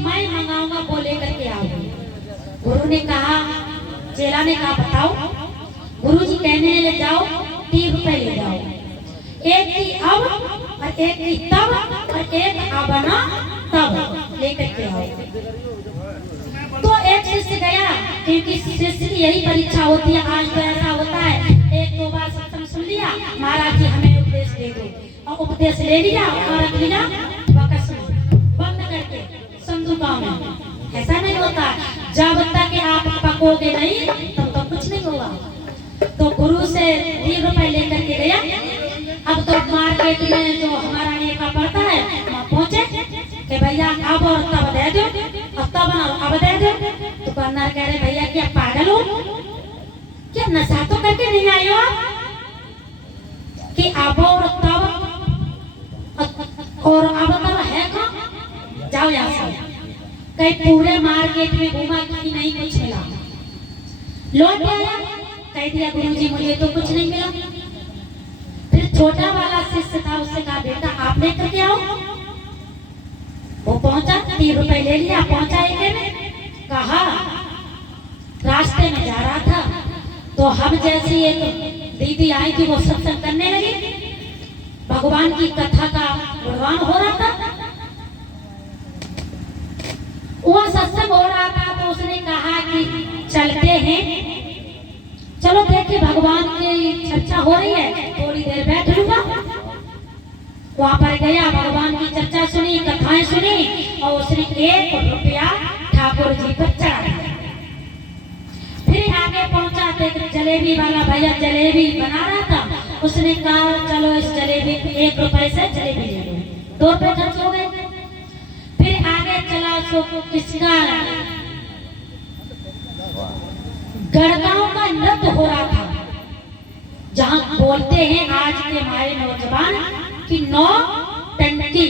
मैं मंगाऊंगा वो लेकर के आओ। गुरु ने कहा, चेला ने कहा बताओ। गुरु जी कहने ले जाओ 3 रुपए ले जाओ, एक की अब और एक की तब और एक आबना तब लेकर के आओ। तो एक शिष्य गया, क्योंकि शिष्य की यही परीक्षा होती है। आज तो ऐसा होता है, 1-2 बार सत्संग सुन लिया, महाराज जी हमें उपदेश दे दो, और उपदेश ले लिया और रख लिया बकस में बंद करके संदूका में। ऐसा नहीं होता, जब तक आप पकोगे नहीं तब तक कुछ नहीं होगा। तो गुरु से 3 रुपए लेकर के गया। अब तो मार्केट में जो हमारा नेका पड़ता है वहाँ पहुँचे कि भैया अब और तब दे दो, और तब अब दे दो। दुकानदार कह रहे भैया क्या पागल हो, क्या नशा तो करके नहीं आई हो कि अब और तब और अब तब है कौन? जाओ यहाँ से। कहीं पूरे मार्केट में घूमा कि नहीं कुछ मिला, लौट आया, कह दिया गुरुजी मुझे तो कुछ नहीं मिला। फिर छोटा वाला शिष्य था, उससे कहा बेटा आप लेकर के आओ। वो पहुंचा, 3 रुपए ले लिया, पहुंचा एक में। कहा रास्ते में जा रहा था तो हम जैसी एक दीदी आई थी, वो सत्संग करने लगी, भगवान की कथा का गुणगान हो रहा था। वो सत्संग हो रहा था तो उसने कहा कि चलते हैं, चलो देखिए भगवान की चर्चा हो रही है, थोड़ी देर बैठ लूंगा। वहां पर गया, भगवान की चर्चा सुनी, कथाएं सुनी, और उसने 1 रुपया ठाकुर जी पर चढ़ा दिया। फिर आगे पहुंचा तो जलेबी वाला भैया जलेबी बना रहा था, उसने कहा चलो इस जलेबी 1 रुपए से जलेबी ले लो, 2 रुपए खर्च हो गए। फिर आगे चला सो किसका गढ़गांव का नृत्य हो रहा था, जहां बोलते हैं आज के हमारे नौजवान कि 9 टंकी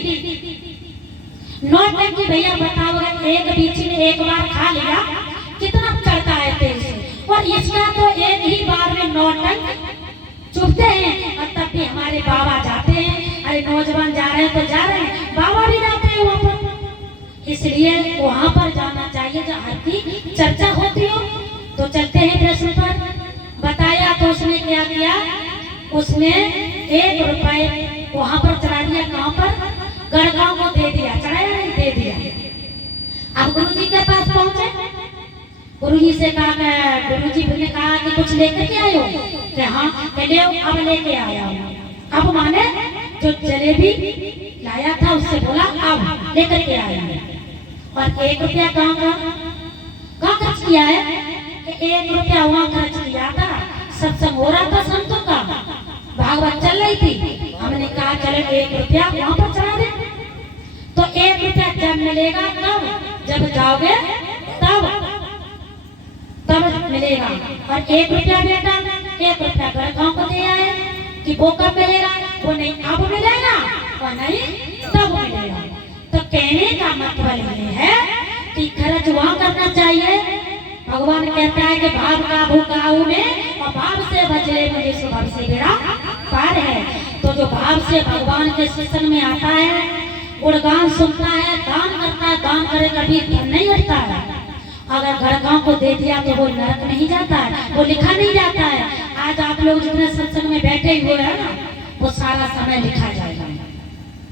भैया बताओ, अगर एक बीच में एक बार खा लिया कितना चढ़ता है तेल से, और इसका तो एक ही बार में 9 टंक चुभते हैं। और तब भी हमारे बाबा जाते हैं, अरे नौजवान जा रहे हैं तो जा रहे हैं, बाबा भी जाते हैं वहाँ पर। इसलिए वहाँ पर जाना चाहिए जहाँ की चर्चा होती हो। तो चलते हैं प्रश्न पर। बताया तो उसने क्या किया, उसने 1 रुपए वहाँ पर चढ़ा दिया। कहाँ पर? गढ़गांव को दे दिया, चढ़ाया नहीं, दे दिया। अब गुरुजी के पास पहुँचे, गुरुजी से कहा, गुरुजी ने कहा कि कुछ लेकर के आए हो? कि हाँ। अब लेके आया हूँ। अब माने जो जलेबी लाया था उससे बोला अब लेकर के आया हूँ। और 1 रुपया कहाँ खर्च किया है? 1 रुपया वहाँ खर्च किया था, सत्संग हो रहा था संतों का, भागवत चल रही थी। हमने कहा चलो 1 रुपया वहाँ पर चढ़ा दे। तो 1 रुपया जब मिलेगा कब? जब जाओगे तब मिलेगा। और 1 रुपया बेटा 1 रुपया गढ़गांव को दे आए कि वो कब मिलेगा? वो नहीं अब मिलेगा, और नहीं तब मिलेगा। तो कहने का मतलब ये है कि खर्च वहाँ करना चाहिए। भगवान कहता है कि भाव का भूखाऊ में, और भाव से बचे मुझे स्वभाव से बेड़ा पार है। तो जो भाव से भगवान के शासन में आता है, गुणगान सुनता है, दान करता है, दान करे कभी धन नहीं हटता है। अगर गढ़गांव को दे दिया तो वो नरक नहीं जाता है, वो लिखा नहीं जाता है। आज आप लोग जितने सत्संग में बैठे हुए हैं ना, वो सारा समय लिखा जाता है।